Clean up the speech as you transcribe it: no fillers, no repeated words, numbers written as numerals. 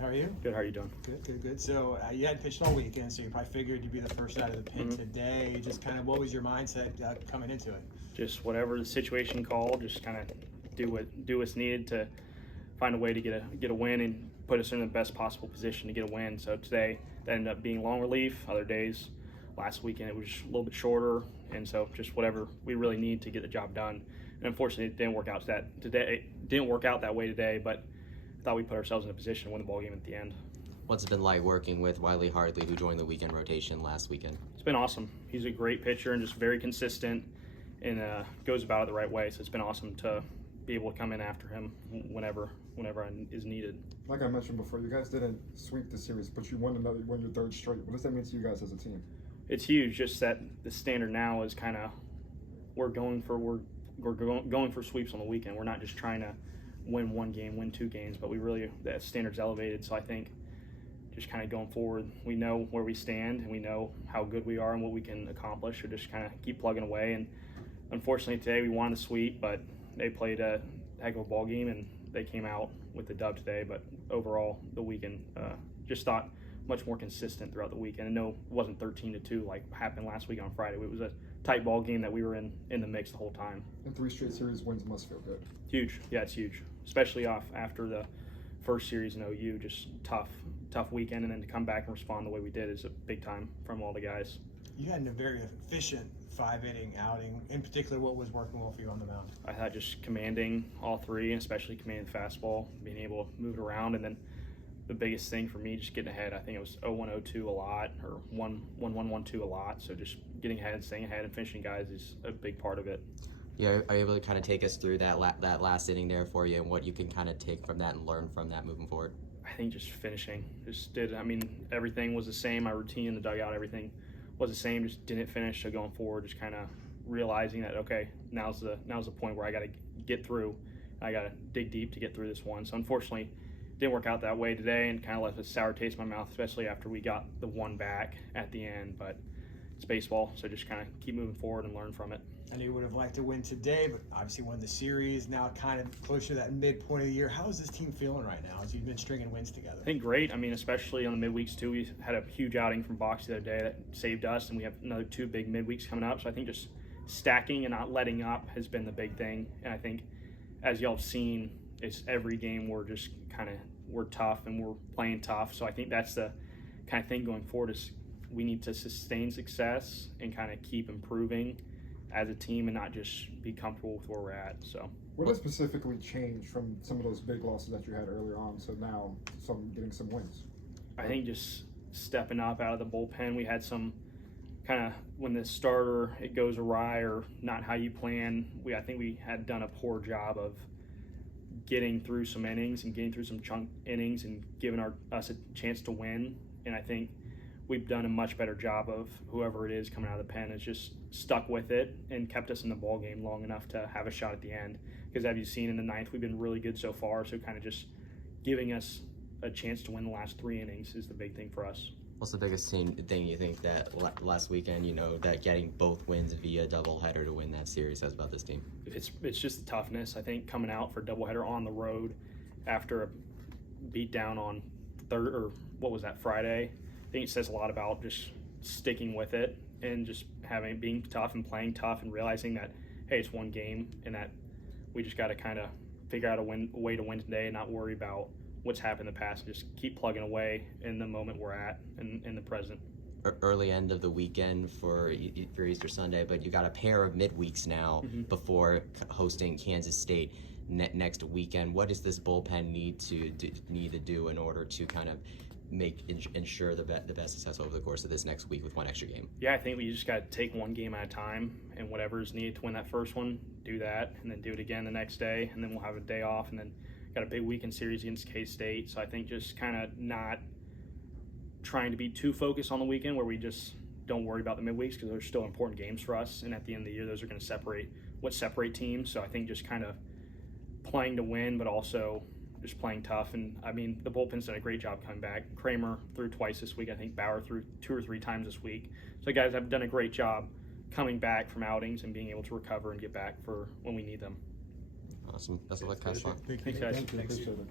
How are you? Good. How are you doing? Good. So you hadn't pitched all weekend, so you probably figured you'd be the first out of the pen today. Just kind of, what was your mindset coming into it? Just whatever the situation called, just kind of do what's needed to find a way to get a win and put us in the best possible position to get a win. So today that ended up being long relief. Other days, last weekend it was just a little bit shorter, and so just whatever we really need to get the job done. And unfortunately, it didn't work out today. It didn't work out that way today, but I thought we put ourselves in a position to win the ball game at the end. What's it been like working with Wiley Hardley, who joined the weekend rotation last weekend? It's been awesome. He's a great pitcher and just very consistent and goes about it the right way. So it's been awesome to be able to come in after him whenever is needed. Like I mentioned before, you guys didn't sweep the series, but you won your third straight. What does that mean to you guys as a team? It's huge. Just that the standard now is kind of we're going for sweeps on the weekend. We're not just trying to win one game, win two games, but that standard's elevated. So I think just kind of going forward, we know where we stand and we know how good we are and what we can accomplish. So just kind of keep plugging away. And unfortunately today we won the sweep, but they played a heck of a ball game and they came out with the dub today. But overall, the weekend just thought much more consistent throughout the weekend. And no, it wasn't 13-2 like happened last week on Friday. It was a tight ball game that we were in the mix the whole time. And 3 straight series wins must feel good. Huge. Yeah, it's huge, especially after the first series in OU. Just tough weekend, and then to come back and respond the way we did is a big time from all the guys. You had a very efficient 5-inning outing. In particular, what was working well for you on the mound? I thought just commanding all three, especially commanding the fastball, being able to move it around, and then the biggest thing for me, just getting ahead. I think it was 0-1, 0-2 a lot, or 1-1, 1-2 a lot. So just getting ahead, staying ahead, and finishing guys is a big part of it. Yeah, are you able to kind of take us through that last inning there for you and what you can kind of take from that and learn from that moving forward? I think just finishing. Everything was the same. My routine in the dugout, everything was the same. Just didn't finish. So going forward, just kind of realizing that, okay, now's the point where I got to get through. I got to dig deep to get through this one. So unfortunately, didn't work out that way today and kind of left a sour taste in my mouth, especially after we got the one back at the end. But it's baseball, so just kind of keep moving forward and learn from it. I know you would have liked to win today, but obviously won the series. Now kind of closer to that midpoint of the year. How is this team feeling right now as you've been stringing wins together? I think great. Especially on the midweeks too. We had a huge outing from Box the other day that saved us, and we have another 2 big midweeks coming up. So I think just stacking and not letting up has been the big thing. And I think, as y'all have seen, it's every game we're tough and we're playing tough. So I think that's the kind of thing going forward is we need to sustain success and kind of keep improving as a team and not just be comfortable with where we're at. So what has specifically changed from some of those big losses that you had earlier on to now getting some wins? I think just stepping up out of the bullpen. We had some kind of when the starter it goes awry or not how you plan. I think we had done a poor job of getting through some innings and getting through some chunk innings and giving us a chance to win. And I think we've done a much better job of whoever it is coming out of the pen has just stuck with it and kept us in the ball game long enough to have a shot at the end. Because as you've seen in the ninth, we've been really good so far. So kind of just giving us a chance to win the last 3 innings is the big thing for us. What's the biggest thing you think that last weekend, that getting both wins via doubleheader to win that series says about this team? It's just the toughness. I think coming out for a doubleheader on the road after a beat down on Friday, I think it says a lot about just sticking with it and just being tough and playing tough and realizing that, hey, it's one game and that we just got to kind of figure out a way to win today and not worry about what's happened in the past and just keep plugging away in the moment we're at in the present. Early end of the weekend for Easter Sunday, but you got a pair of midweeks now before hosting Kansas State next weekend. What does this bullpen need to do in order to kind of ensure the best success over the course of this next week with one extra game? Yeah, I think we just got to take one game at a time, and whatever is needed to win that first one, do that, and then do it again the next day, and then we'll have a day off, and then got a big weekend series against K-State. So I think just kind of not trying to be too focused on the weekend where we just don't worry about the midweeks because those are still important games for us, and at the end of the year those are going to separate teams. So I think just kind of playing to win, but also just playing tough. And the bullpen's done a great job coming back. Kramer threw twice this week. I think Bauer threw 2 or 3 times this week. So guys have done a great job coming back from outings and being able to recover and get back for when we need them. Awesome. Best of luck, Castellano. Thanks, guys. Thank you. Appreciate it.